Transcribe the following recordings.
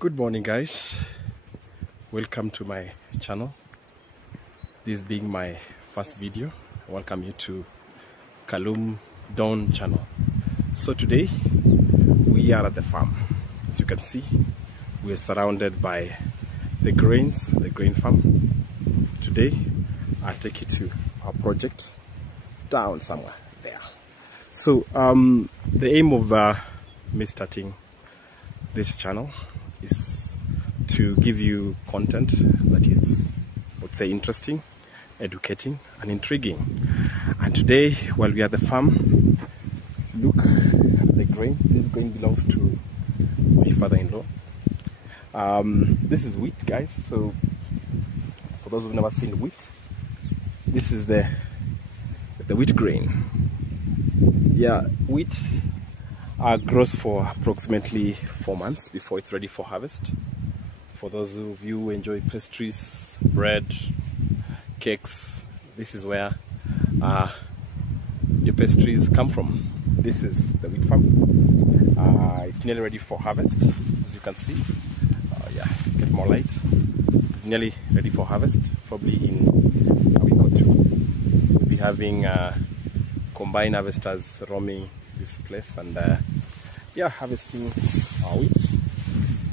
Good morning, guys. Welcome to my channel. This being my first video, I welcome you to Kalum Dawn channel. So today we are at the farm. As you can see, we are surrounded by the grain farm. Today I'll take you to our project down somewhere there. So the aim of me starting this channel is to give you content that is, I would say, interesting, educating and intriguing. And today, while we are at the farm, look at the grain. This grain belongs to my father-in-law. This is wheat, guys. So for those who've never seen wheat, this is the wheat grain. Yeah, wheat grows for approximately 4 months before it's ready for harvest. For those of you who enjoy pastries, bread, cakes, this is where your pastries come from. This is the wheat farm. It's nearly ready for harvest, as you can see. Yeah, get more light. It's nearly ready for harvest. Probably in a week or two, we'll be having combine harvesters roaming this place and yeah, harvesting our wheat.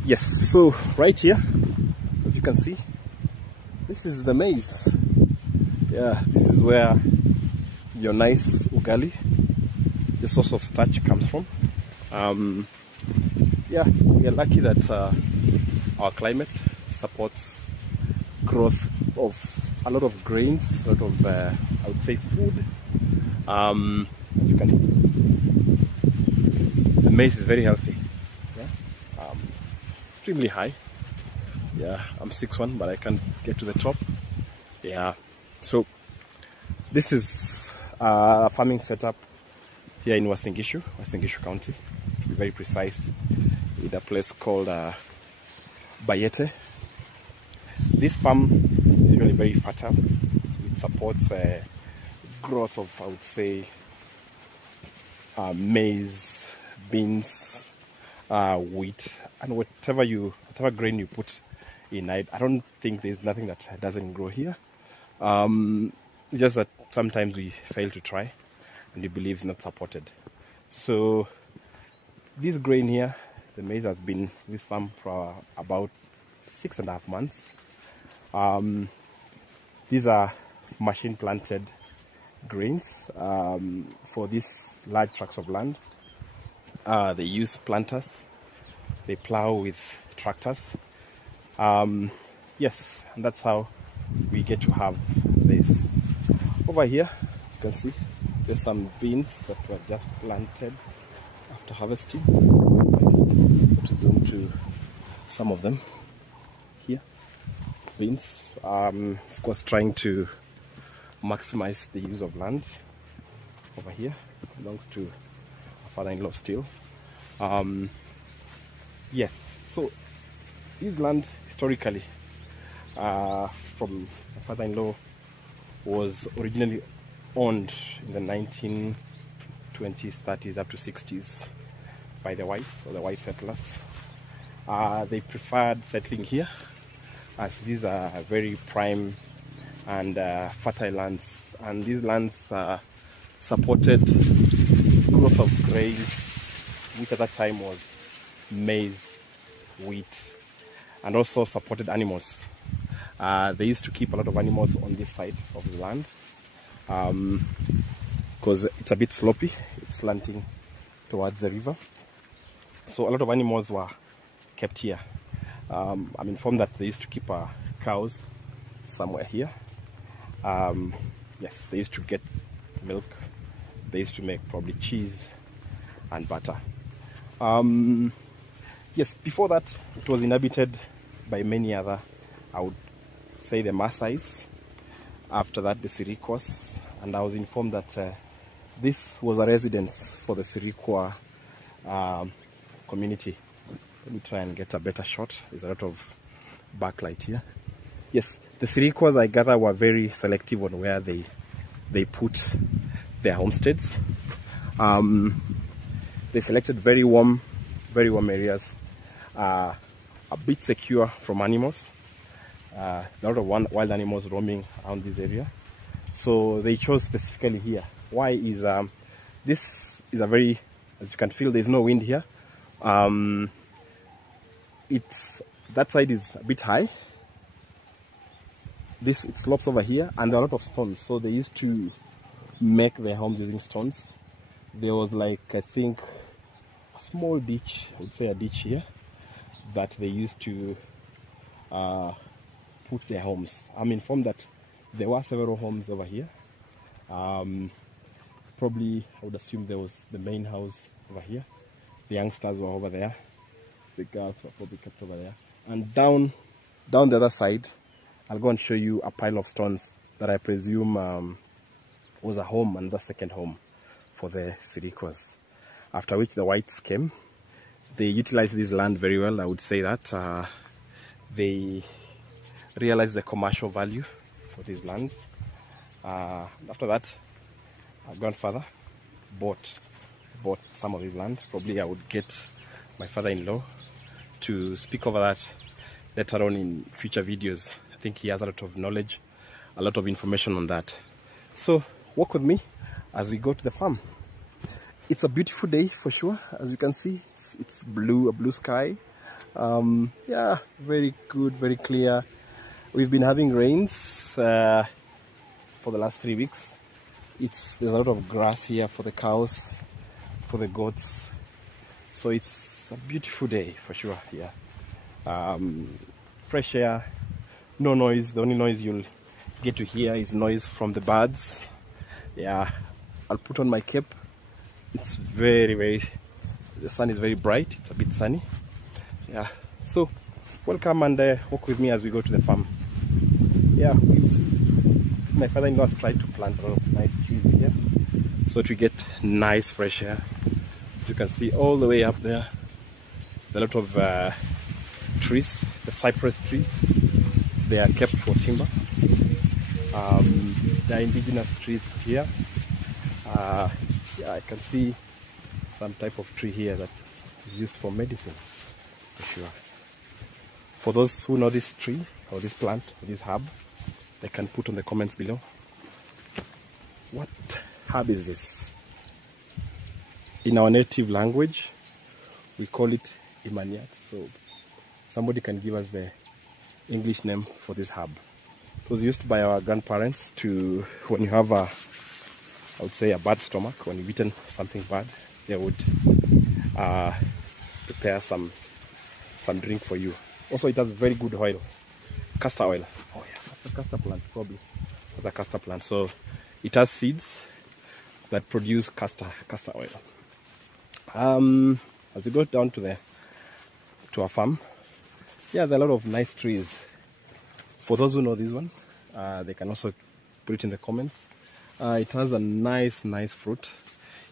Yes, so right here, as you can see, this is the maize. Yeah, this is where your nice ugali, the source of starch, comes from. Yeah, we are lucky that our climate supports growth of a lot of grains, a lot of I would say food. As you can see, the maize is very healthy. Yeah, extremely high. Yeah, I'm 6'1", but I can get to the top. Yeah, so this is a farming setup here in Uasin Gishu County, to be very precise, in a place called Bayete. This farm is usually very fertile. It supports growth of, I would say, maize, beans, wheat, and whatever grain you put in. I don't think there's nothing that doesn't grow here. It's just that sometimes we fail to try and we believe it's not supported. So this grain here, the maize, has been in this farm for about 6.5 months. These are machine planted grains for these large tracts of land. They use planters, they plow with tractors. Yes, and that's how we get to have this. Over here, you can see there's some beans that were just planted after harvesting. To zoom to some of them here. Beans, of course, trying to maximize the use of land. Over here belongs to my father-in-law still. Yes, so this land historically from my father-in-law was originally owned in the 1920s, 30s up to 60s by the whites, or the white settlers. They preferred settling here as these are very prime and fertile lands, and these lands supported growth of grains, which at that time was maize, wheat, and also supported animals. They used to keep a lot of animals on this side of the land because it's a bit slopey, it's slanting towards the river, so a lot of animals were kept here. I'm informed that they used to keep cows somewhere here. Yes, they used to get milk, they used to make probably cheese and butter. Yes, before that it was inhabited by many other, I would say, the Maasais. After that, the Sirikwas, and I was informed that this was a residence for the Sirikwa community. Let me try and get a better shot. There's a lot of backlight here. Yes, the Sirikwas, I gather, were very selective on where they put their homesteads. They selected very warm areas a bit secure from animals. A lot of wild animals roaming around this area, so they chose specifically here. Why is this is a very, as you can feel, there's no wind here. It's that side is a bit high. It slopes over here, and there are a lot of stones, so they used to make their homes using stones. There was, like, I think a small ditch, I would say a ditch here, that they used to put their homes. I'm informed that there were several homes over here. Probably, I would assume there was the main house over here. The youngsters were over there. The girls were probably kept over there. And down the other side, I'll go and show you a pile of stones that I presume was a home, and the second home for the Sirikos. After which the whites came. They utilized this land very well, I would say that. They realized the commercial value for these lands. After that, our grandfather bought some of this land. Probably I would get my father-in-law to speak over that later on in future videos. I think he has a lot of knowledge, a lot of information on that. So walk with me as we go to the farm. It's a beautiful day for sure. As you can see, it's a blue sky. Yeah, very good, very clear. We've been having rains for the last 3 weeks. There's a lot of grass here for the cows, for the goats. So it's a beautiful day for sure here. Fresh air, no noise. The only noise you'll get to hear is noise from the birds. Yeah, I'll put on my cape. It's the sun is very bright. It's a bit sunny. Yeah, so welcome and walk with me as we go to the farm. Yeah, my father-in-law has tried to plant a lot of nice trees here, so to get nice fresh air. As you can see all the way up there, a lot of trees, the cypress trees. They are kept for timber. There are indigenous trees here. Yeah, I can see some type of tree here that is used for medicine, for sure. For those who know this tree, or this plant, or this herb, they can put on the comments below. What herb is this? In our native language, we call it imaniat. So somebody can give us the English name for this herb. It was used by our grandparents to, when you have a, I would say, a bad stomach, when you've eaten something bad, they would prepare some drink for you. Also, it has very good oil, castor oil. Oh yeah, that's a castor plant, probably. That's a castor plant. So it has seeds that produce castor oil. As we go down to our farm, yeah, there are a lot of nice trees. For those who know this one, they can also put it in the comments. It has a nice fruit.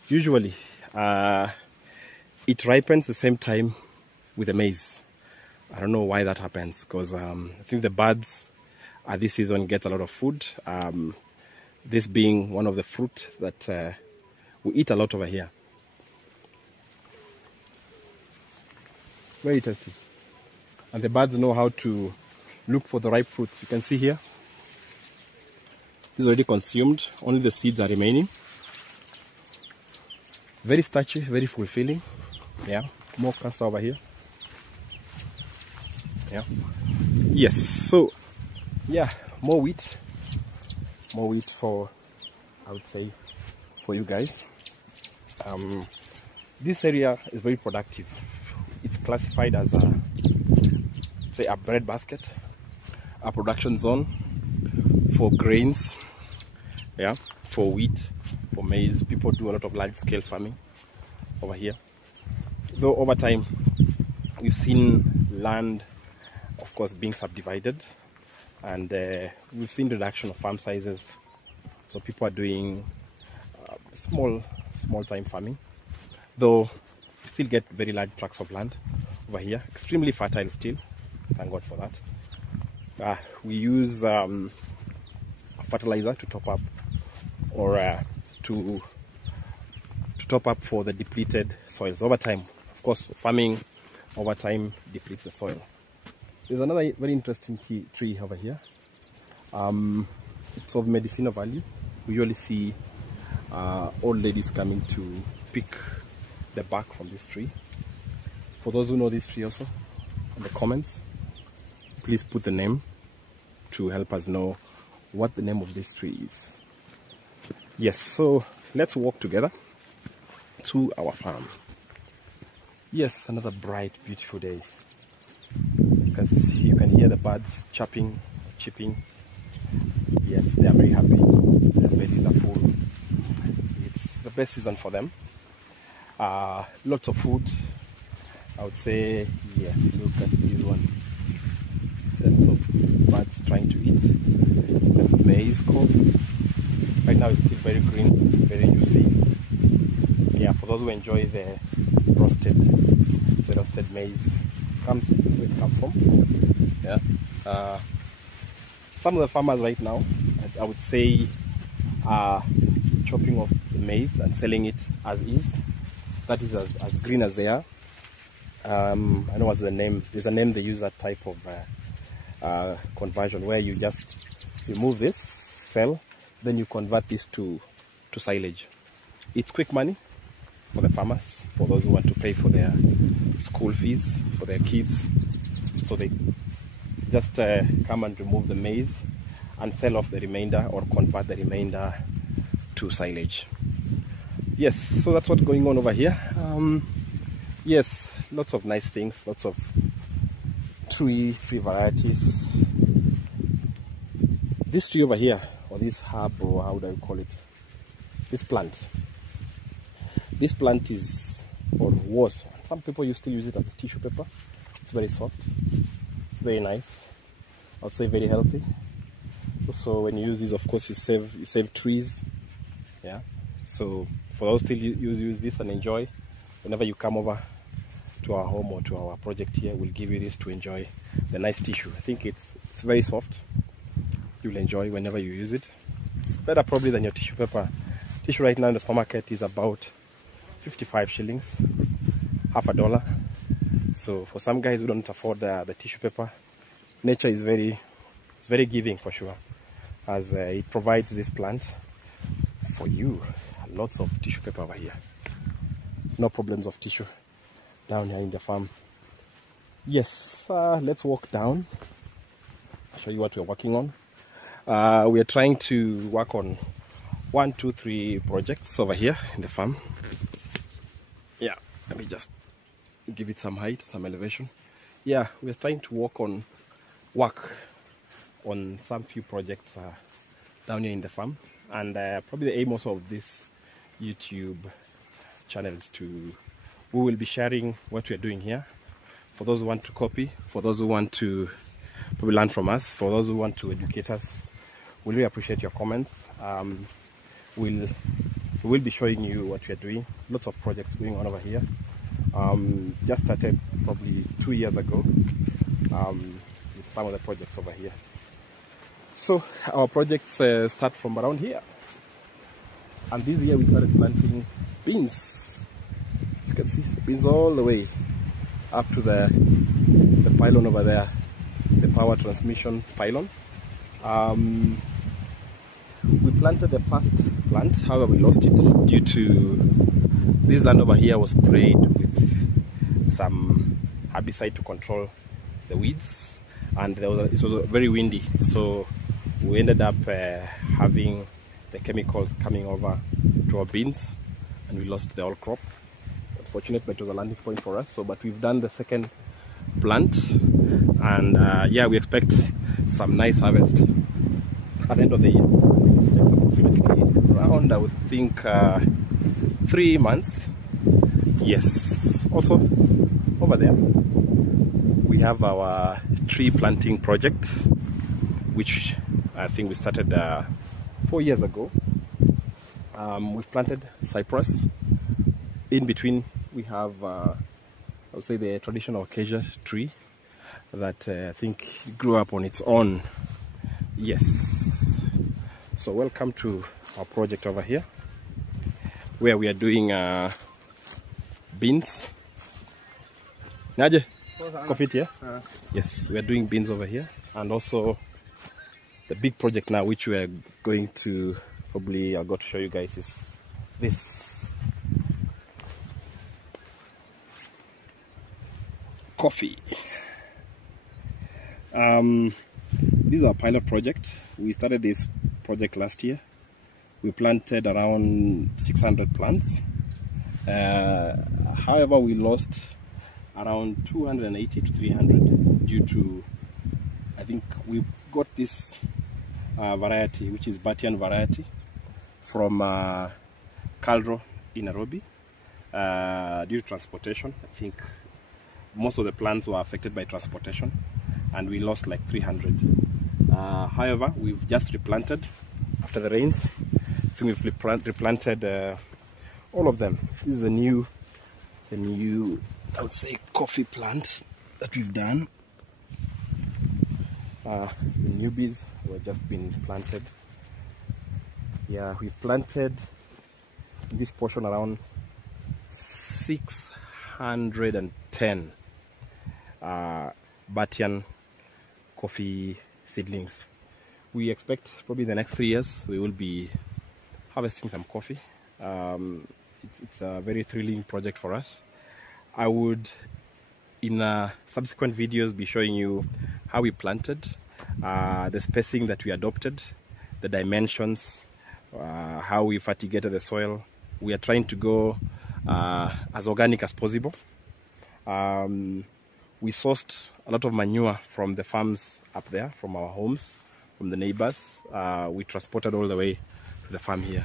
Usually, it ripens the same time with the maize. I don't know why that happens, because I think the birds at this season get a lot of food. This being one of the fruit that we eat a lot over here. Very tasty. And the birds know how to look for the ripe fruits. You can see here, this is already consumed, only the seeds are remaining. Very starchy, very fulfilling. Yeah, more castor over here. Yeah, yes, so yeah, more wheat for, I would say, for you guys. This area is very productive. It's classified as a, say, a bread basket, a production zone for grains, yeah, for wheat, for maize. People do a lot of large-scale farming over here. Though over time, we've seen land, of course, being subdivided, and we've seen reduction of farm sizes. So people are doing small-time farming. Though we still get very large tracts of land over here, extremely fertile still. Thank God for that. We use fertilizer to top up, or to top up for the depleted soils over time. Of course, farming over time depletes the soil. There's another very interesting tree over here. It's of medicinal value. We usually see old ladies coming to pick the bark from this tree. For those who know this tree also, in the comments, please put the name to help us know what the name of this tree is. Yes, so let's walk together to our farm. Yes, another bright, beautiful day. You can hear the birds chirping. Yes, they are very happy. Their bellies are full. It's the best season for them. Lots of food. I would say, yes, look at this one. Lots of birds trying to eat the maize cob. Right now it's still very green, very juicy. Yeah, for those who enjoy the roasted maize, comes where it comes from. Yeah. Some of the farmers right now, I would say, are chopping off the maize and selling it as is. That is as green as they are. I know what's the name. There's a name they use, that type of conversion, where you just remove this, sell, then you convert this to silage. It's quick money for the farmers, for those who want to pay for their school fees for their kids. So they just come and remove the maize and sell off the remainder, or convert the remainder to silage. Yes, so that's what's going on over here. Yes, lots of nice things, lots of tree varieties. This tree over here, or this herb, or how do I call it, this plant is, or was, some people still use it as tissue paper. It's very soft, it's very nice, I would say very healthy. So when you use this, of course, you save trees. Yeah, so for those still use this and enjoy, whenever you come over to our home or to our project here, we'll give you this to enjoy the nice tissue. I think it's very soft. You'll enjoy whenever you use it. It's better probably than your tissue paper. Tissue right now in the supermarket is about 55 shillings, half a dollar. So for some guys who don't afford the tissue paper, nature is very giving for sure, as it provides this plant for you. Lots of tissue paper over here. No problems of tissue down here in the farm. Yes, let's walk down. I'll show you what we're working on. We are trying to work on 1, 2, 3 projects over here in the farm. Yeah, let me just give it some height, some elevation. Yeah, we're trying to work on some few projects down here in the farm, and probably the aim also of this YouTube channel is we will be sharing what we're doing here, for those who want to copy, for those who want to probably learn from us, for those who want to educate us. We really appreciate your comments. We will be showing you what we are doing. Lots of projects going on over here. Just started probably 2 years ago with some of the projects over here. So our projects start from around here. And this year we started planting beans. You can see the beans all the way up to the pylon over there, the power transmission pylon. We planted the first plant, however we lost it due to this land over here was sprayed with some herbicide to control the weeds, and it was very windy, so we ended up having the chemicals coming over to our beans, and we lost the whole crop. Unfortunate, but it was a landing point for us. So but we've done the second plant, and yeah, we expect some nice harvest at the end of the year. Approximately around, I would think, 3 months. Yes. Also over there we have our tree planting project, which I think we started 4 years ago. We've planted cypress. In between we have I would say the traditional acacia tree that I think grew up on its own. Yes. So welcome to our project over here, where we are doing beans. Naje, Coffee here? Yes, we are doing beans over here. And also the big project now, which we are going to, probably I'll go to show you guys, is this. Coffee. This is our pilot project. We started this project last year. We planted around 600 plants. However, we lost around 280 to 300 due to, I think we got this variety, which is Batian variety, from Kalum in Nairobi. Due to transportation, I think most of the plants were affected by transportation, and we lost like 300. However, we've just replanted after the rains. I think we've replanted all of them. This is a new, I would say, coffee plant that we've done. The newbies were just been planted. Yeah, we've planted in this portion around 610 Batian coffee seedlings. We expect probably the next 3 years we will be harvesting some coffee. It's a very thrilling project for us. I would, in subsequent videos, be showing you how we planted, the spacing that we adopted, the dimensions, how we fertigated the soil. We are trying to go as organic as possible. We sourced a lot of manure from the farms up there, from our homes, from the neighbors. We transported all the way to the farm here.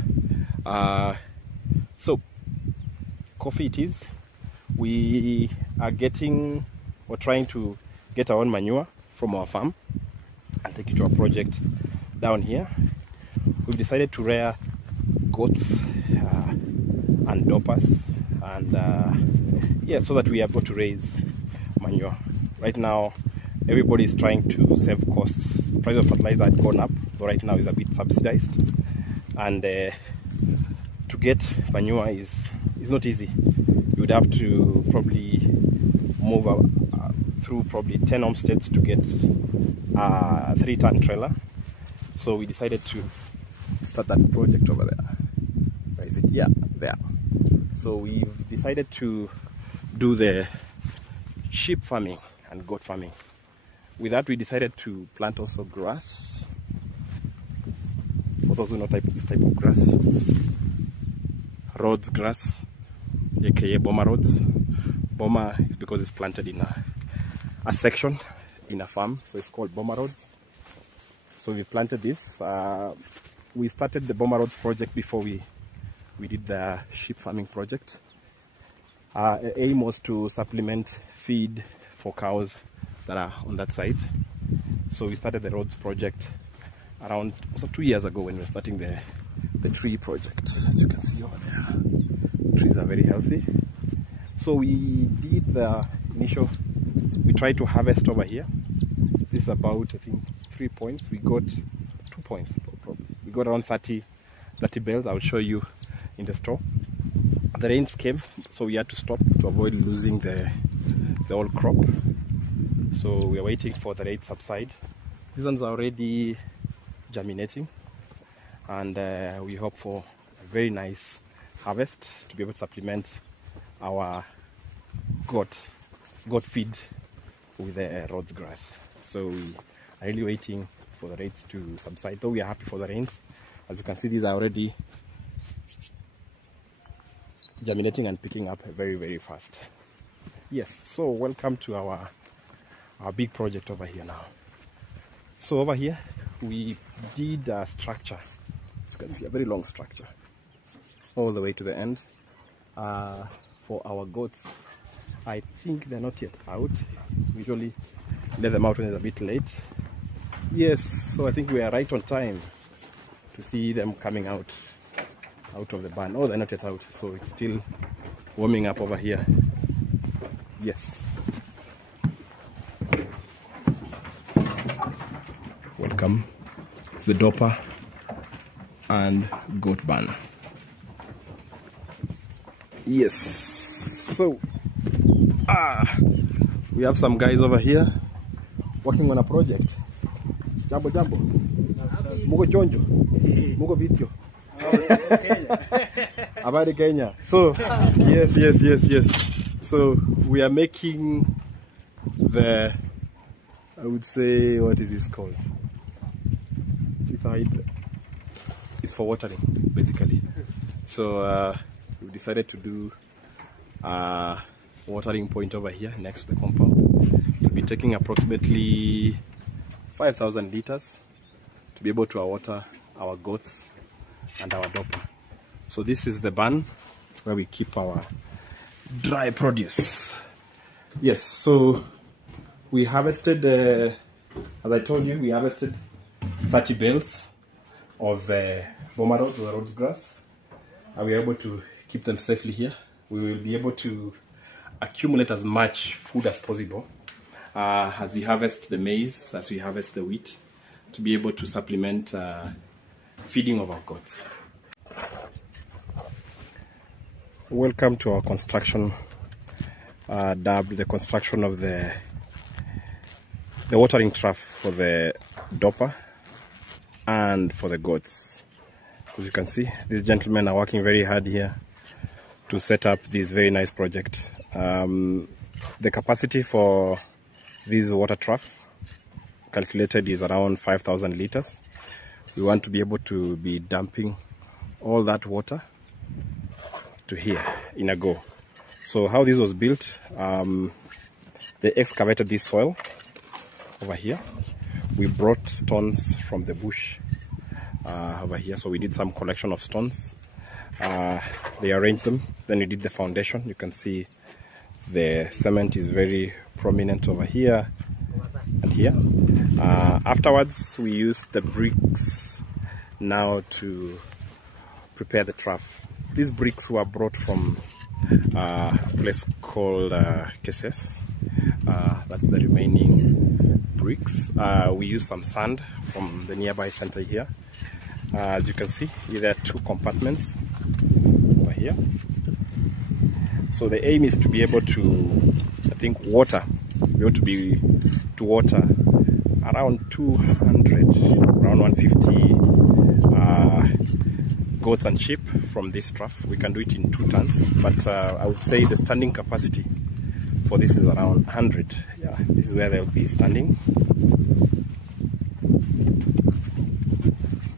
So, coffee it is. We are trying to get our own manure from our farm and take it to our project down here. We've decided to rear goats and Dorpers, and yeah, so that we are able to raise manure. Right now, everybody is trying to save costs. The price of fertilizer had gone up, so right now is a bit subsidized, and to get manure is not easy. You would have to probably move through probably 10 homesteads to get a 3-ton trailer. So we decided to start that project over there. Where is it? Yeah, there. So we've decided to do the sheep farming and goat farming. With that, we decided to plant also grass. For those who know this type of grass, Rhodes grass, aka Boma Rhodes. Boma is because it's planted in a section in a farm, so it's called Boma Rhodes. So we planted this. We started the Boma Rhodes project before we did the sheep farming project. The aim was to supplement feed for cows that are on that side. So we started the Rhodes project around 2 years ago when we were starting the tree project. As you can see over there, trees are very healthy. So we did the initial, we tried to harvest over here. This is about, I think, 3 points. We got 2 points probably. We got around 30 bales. I'll show you in the store. The rains came, so we had to stop to avoid losing the whole crop. So we are waiting for the rain to subside. These ones are already germinating, and we hope for a very nice harvest to be able to supplement our goat feed with the Rhodes grass. So we are really waiting for the rains to subside, though we are happy for the rains. As you can see, these are already germinating and picking up very, very fast. Yes, so welcome to our big project over here now. So over here we did a structure, as you can see, a very long structure all the way to the end for our goats. I think they're not yet out. We usually let them out when it's a bit late. Yes, so I think we are right on time to see them coming out of the barn. Oh, they're not yet out, so it's still warming up over here. Yes. Welcome to the Dorper and goat barn. Yes. So We have some guys over here working on a project. Jambo jambo. Mugo chonjo. Mugo vitio. About Kenya. So yes. So we are making the, I would say, what is this called? It's for watering, basically. So we decided to do a watering point over here next to the compound. We'll be taking approximately 5,000 liters to be able to water our goats and our Dorper. So this is the barn where we keep our dry produce. Yes, so we harvested, as I told you, we harvested 30 bales of Bomarot, or Rhodes grass. And we are able to keep them safely here. We will be able to accumulate as much food as possible as we harvest the maize, as we harvest the wheat, to be able to supplement feeding of our goats. Welcome to our construction, dubbed the construction of the watering trough for the Dorper and for the goats. As you can see, these gentlemen are working very hard here to set up this very nice project. The capacity for this water trough calculated is around 5,000 liters. We want to be able to be dumping all that water to here in a go. So how this was built, they excavated this soil over here. We brought stones from the bush over here, so we did some collection of stones. They arranged them, then we did the foundation. You can see the cement is very prominent over here and here. Afterwards, we used the bricks now to prepare the trough. These bricks were brought from a place called Keses. That's the remaining bricks. We used some sand from the nearby center here. As you can see, there are two compartments over here. So the aim is to be able to, I think, be able to water around 200, around 150 goats and sheep from this trough. We can do it in 2 tons, but I would say the standing capacity for this is around 100. Yeah, this is where they'll be standing.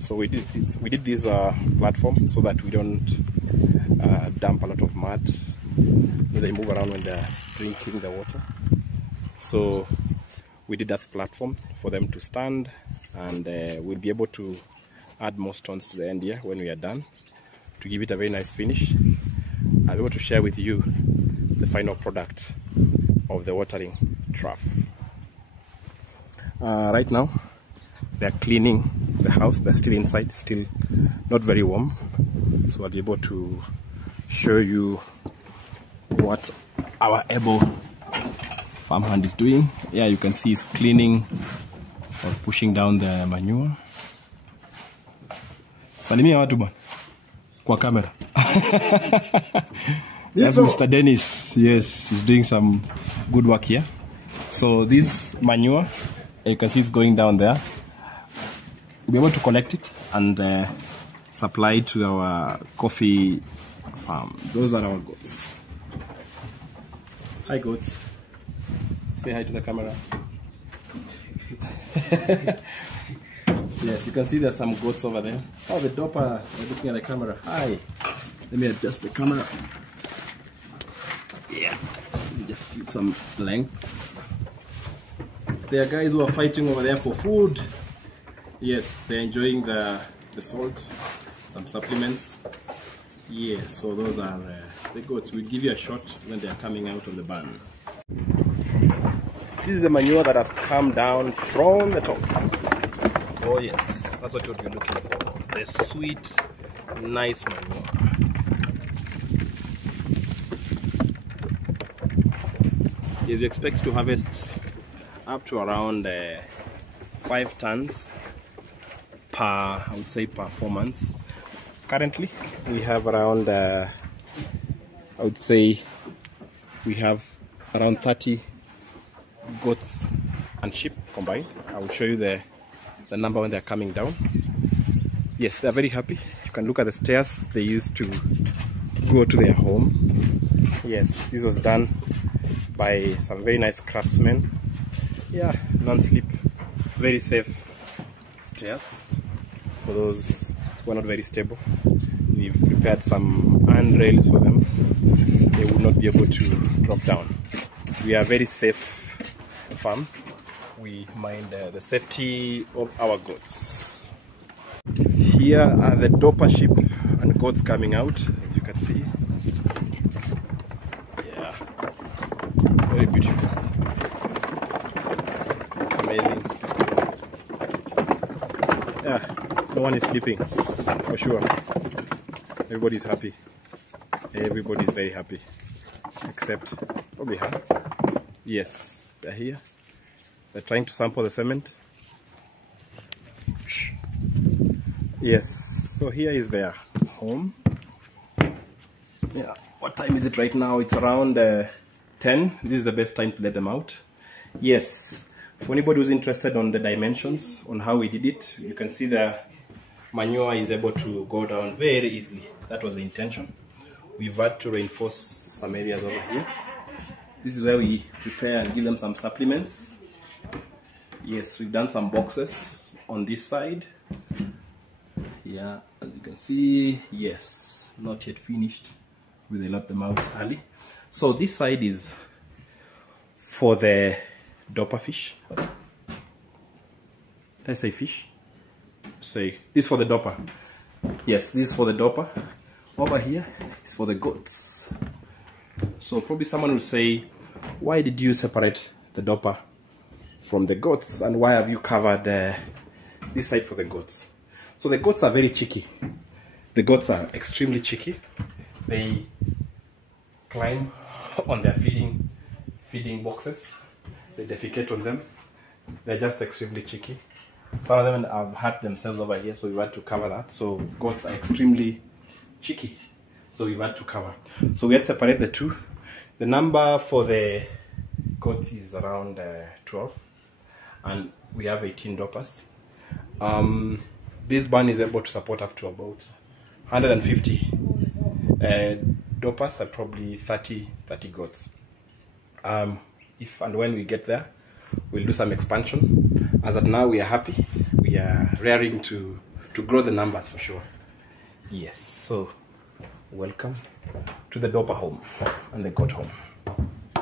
So we did this platform so that we don't dump a lot of mud. They move around when they're drinking the water. So we did that platform for them to stand, and we'll be able to add more stones to the end here when we are done to give it a very nice finish. I'll be able to share with you the final product of the watering trough. Right now they're cleaning the house. They're still inside, still not very warm, so I'll be able to show you what our able farmhand is doing. Yeah, you can see he's cleaning or pushing down the manure. Salimia watu bwana kwa camera. That's Mr. Dennis. Yes, he's doing some good work here. So this manure, you can see it's going down there. We'll be able to collect it and supply it to our coffee farm. Those are our goats. Hi goats. Say hi to the camera. Yes, you can see there's some goats over there. Oh, the Dorper, they're looking at the camera. Hi. Let me adjust the camera. Yeah. Let me just give some length. There are guys who are fighting over there for food. Yes, they're enjoying the salt, some supplements. Yeah, so those are the goats. We'll give you a shot when they're coming out of the barn. This is the manure that has come down from the top. Oh yes, that's what you're looking for. The sweet, nice manure. Yes, we expect to harvest up to around 5 tons per, I would say, per 4 months. Currently, we have around, I would say, we have around 30 goats and sheep combined. I will show you the number when they're coming down. Yes, they're very happy. You can look at the stairs they used to go to their home. Yes, this was done by some very nice craftsmen. Yeah, non-slip, very safe stairs for those who are not very stable. We've prepared some handrails for them. They will not be able to drop down. We are a very safe farm. We mind the safety of our goats. Here are the Dorper sheep and goats coming out, as you can see. Yeah, very beautiful, amazing. Yeah, no one is sleeping, for sure. Everybody's happy. Everybody's very happy, except probably her. Yes, they're here. They're trying to sample the cement. Yes, so here is their home. Yeah, what time is it right now? It's around 10. This is the best time to let them out. Yes, for anybody who's interested on the dimensions, on how we did it, you can see the manure is able to go down very easily. That was the intention. We've had to reinforce some areas over here. This is where we prepare and give them some supplements. Yes, we've done some boxes on this side. Yeah, as you can see, yes, not yet finished. We let them out early. So this side is for the Dorper fish. Let's say fish. Say this is for the Dorper. Yes, this is for the Dorper. Over here is for the goats. So probably someone will say, why did you separate the Dorper from the goats, and why have you covered this side for the goats? So the goats are very cheeky. The goats are extremely cheeky. They climb on their feeding boxes. They defecate on them. They're just extremely cheeky. Some of them have hurt themselves over here, so we had to cover that. So goats are extremely cheeky, so we had to cover. So we had to separate the two. The number for the goats is around 12, and we have 18 Dorpers. This barn is able to support up to about 150 Dorpers and probably 30 goats. If and when we get there, we'll do some expansion. As of now, we are happy. We are raring to grow the numbers for sure. Yes, so welcome to the Dorper home and the goat home.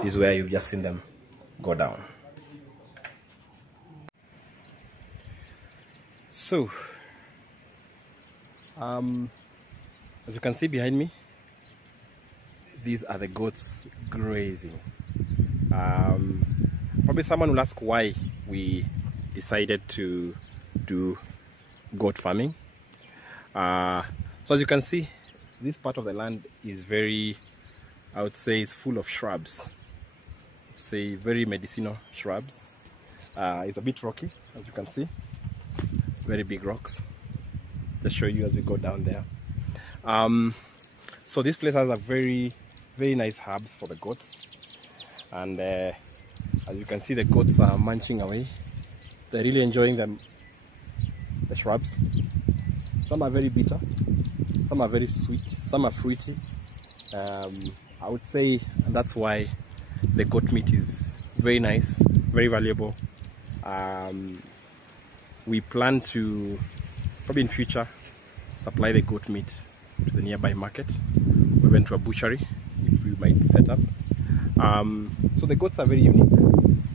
This is where you've just seen them go down. So, as you can see behind me, these are the goats grazing. Probably someone will ask why we decided to do goat farming. So as you can see, this part of the land is very, I would say, is full of shrubs. It's a very medicinal shrubs. It's a bit rocky, as you can see. Very big rocks. Just show you as we go down there. So this place has a very nice herbs for the goats, and as you can see, the goats are munching away. They're really enjoying the shrubs. Some are very bitter, some are very sweet, some are fruity. I would say, and that's why the goat meat is very nice, very valuable. We plan to probably in future supply the goat meat to the nearby market. We went to a butchery which we might set up. So the goats are very unique.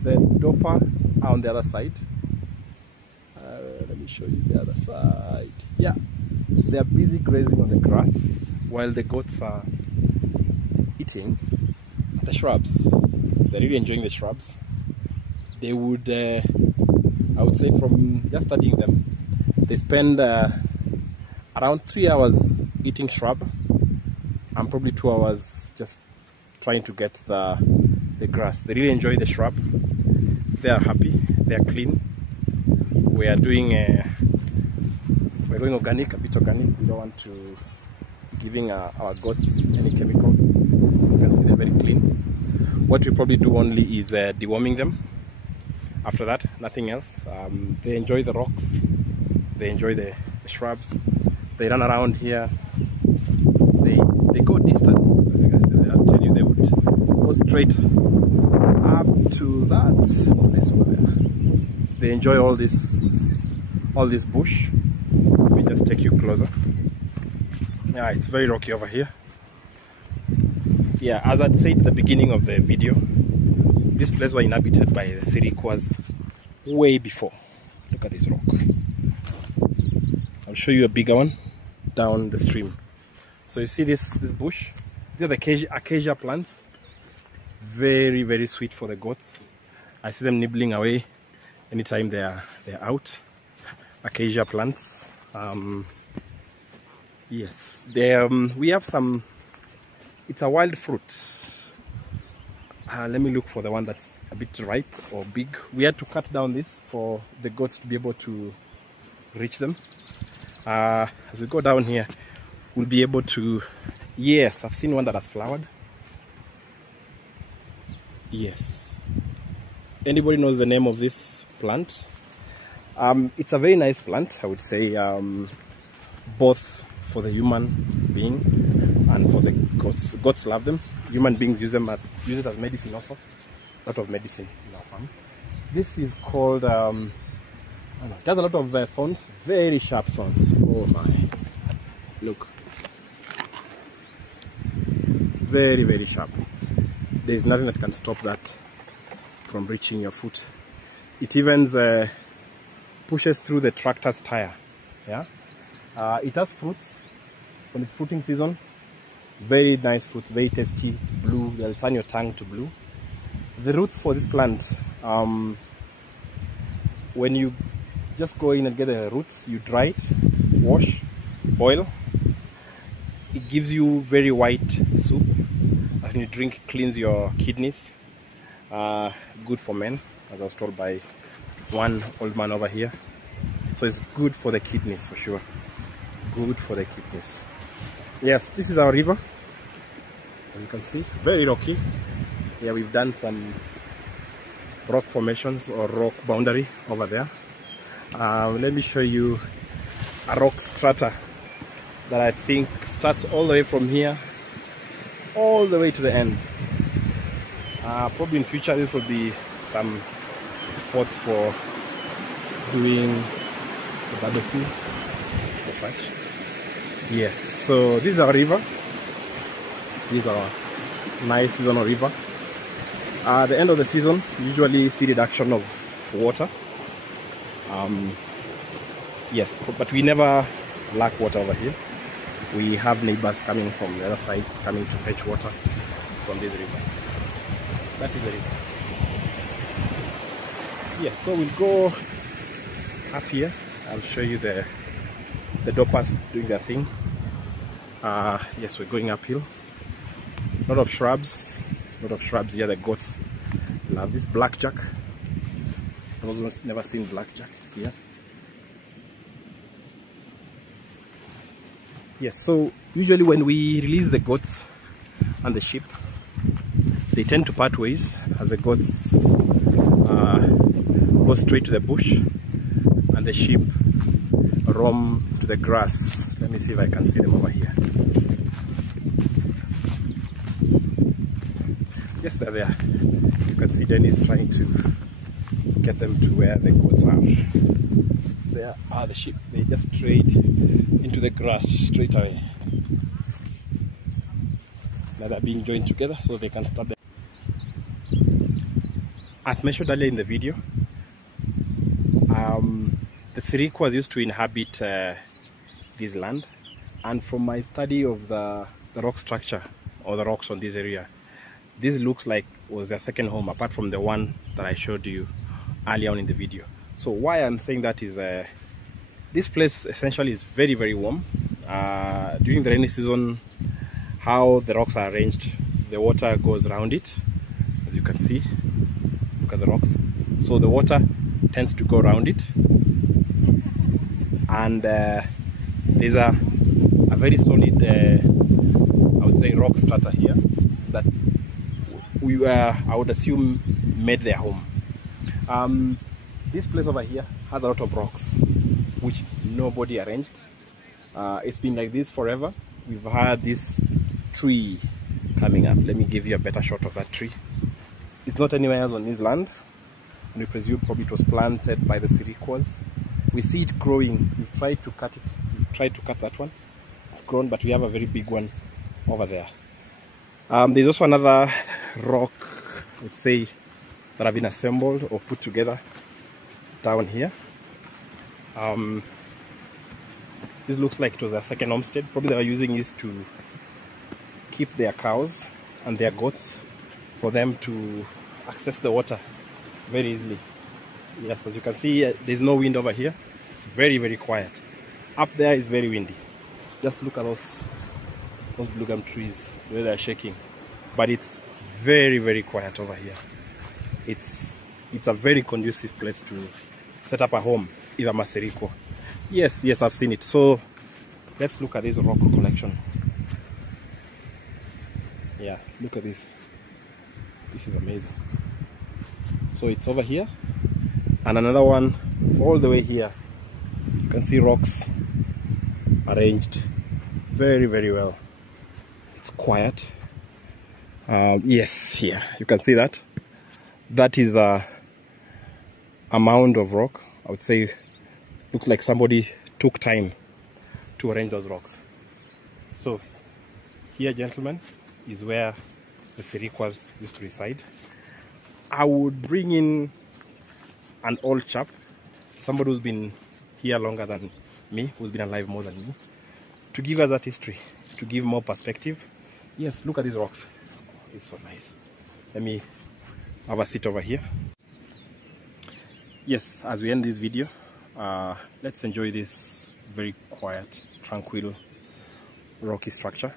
The Dorper are on the other side. Let me show you the other side. Yeah, they are busy grazing on the grass while the goats are eating the shrubs. They're really enjoying the shrubs. They would, I would say, from just studying them, they spend around 3 hours eating shrub and probably 2 hours just trying to get the grass. They really enjoy the shrub. They are happy. They are clean. We are doing we're going organic, a bit organic. We don't want to be giving our goats any chemicals. You can see they're very clean. What we probably do only is deworming them After that, nothing else. They enjoy the rocks, they enjoy the shrubs, they run around here, they go distance. I'll tell you, they would go straight up to that place over there. They enjoy all this bush. Let me just take you closer. Yeah, it's very rocky over here. Yeah, as I said at the beginning of the video, this place was inhabited by the Sirikwas way before. Look at this rock. I'll show you a bigger one down the stream. So you see this bush? These are the acacia plants. Very, very sweet for the goats. I see them nibbling away anytime they're out. Acacia plants. Yes, we have some. It's a wild fruit. Let me look for the one that's a bit ripe or big. We had to cut down this for the goats to be able to reach them. As we go down here, we'll be able to. Yes, I've seen one that has flowered. Yes. Anybody knows the name of this plant? It's a very nice plant, I would say, both for the human being and for the goats. Goats love them. Human beings use it as medicine also. A lot of medicine in our farm. This is called, it has a lot of thorns, very sharp thorns. Oh my, look. Very, very sharp. There's nothing that can stop that from reaching your foot. It even pushes through the tractor's tire. Yeah, it has fruits when it's fruiting season. Very nice fruit, very tasty, blue. They'll turn your tongue to blue. The roots for this plant, when you just go in and get the roots, you dry it, wash, boil. It gives you very white soup. When you drink, cleans your kidneys. Good for men, as I was told by one old man over here. So it's good for the kidneys for sure. Good for the kidneys. Yes, this is our river. As you can see, very rocky. Yeah, we've done some rock formations or rock boundary over there. Let me show you a rock strata that I think starts all the way from here all the way to the end. Probably in future this will be some spots for doing the barbecues or such. Yes, so this is our river. This is our nice seasonal river. At the end of the season, you usually see reduction of water. Yes, but we never lack water over here. We have neighbors coming from the other side, coming to fetch water from this river. That is the river. Yes, so we'll go up here. I'll show you the Dorpers doing their thing. Yes, we're going uphill. A lot of shrubs here. The goats love this blackjack. I've also never seen blackjack. It's here. Yes, so usually when we release the goats and the sheep, they tend to part ways as the goats go straight to the bush and the sheep roam to the grass. Let me see if I can see them over here. Yes, they're there. You can see Dennis trying to get them to where the goats are. There are the sheep. They just strayed into the grass straight away. Now they're being joined together so they can start. As mentioned earlier in the video, the Sirikwas used to inhabit this land, and from my study of the rock structure or the rocks on this area, this looks like was their second home apart from the one that I showed you earlier on in the video. So why I'm saying that is this place essentially is very, very warm. During the rainy season, how the rocks are arranged, the water goes around it, as you can see. Look at the rocks. So the water tends to go around it, and there's a very solid, I would say, rock strata here that I would assume made their home. This place over here has a lot of rocks which nobody arranged. It's been like this forever. We've had this tree coming up. Let me give you a better shot of that tree. It's not anywhere else on this land. We presume probably it was planted by the Sirikwas. We see it growing. We've tried to cut it. We've tried to cut that one. It's grown, but we have a very big one over there. There's also another rock, I would say, that have been assembled or put together down here. This looks like it was a second homestead. Probably they were using this to keep their cows and their goats for them to access the water very easily. Yes, as you can see, there's no wind over here. It's very, very quiet. Up there is very windy. Just look at those blue gum trees, the way they're shaking. But it's very, very quiet over here. It's a very conducive place to set up a home, if I'm a Sirikwa. Yes, I've seen it. So let's look at this rock collection. Yeah, look at this. This is amazing. So it's over here, and another one all the way here. You can see rocks arranged very, very well. It's quiet. Yes, here you can see that. That is a mound of rock. I would say looks like somebody took time to arrange those rocks. So here, gentlemen, is where the Sirikwas used to reside. I would bring in an old chap, somebody who's been here longer than me, who's been alive more than me, to give us that history, to give more perspective. Yes, look at these rocks. It's so nice. Let me have a seat over here. Yes, as we end this video, let's enjoy this very quiet, tranquil, rocky structure.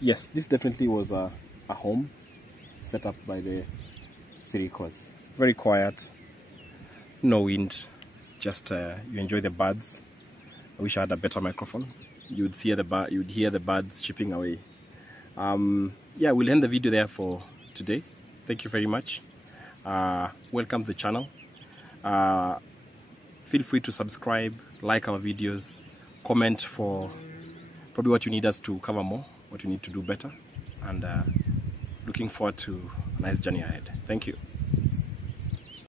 Yes, this definitely was a home set up by the Sirikwas. Very quiet, no wind, just you enjoy the birds. I wish I had a better microphone. You would hear the birds chipping away. Yeah, we'll end the video there for today. Thank you very much. Welcome to the channel. Feel free to subscribe, like our videos, comment for probably what you need us to cover more, what you need to do better, and looking forward to a nice journey ahead. Thank you.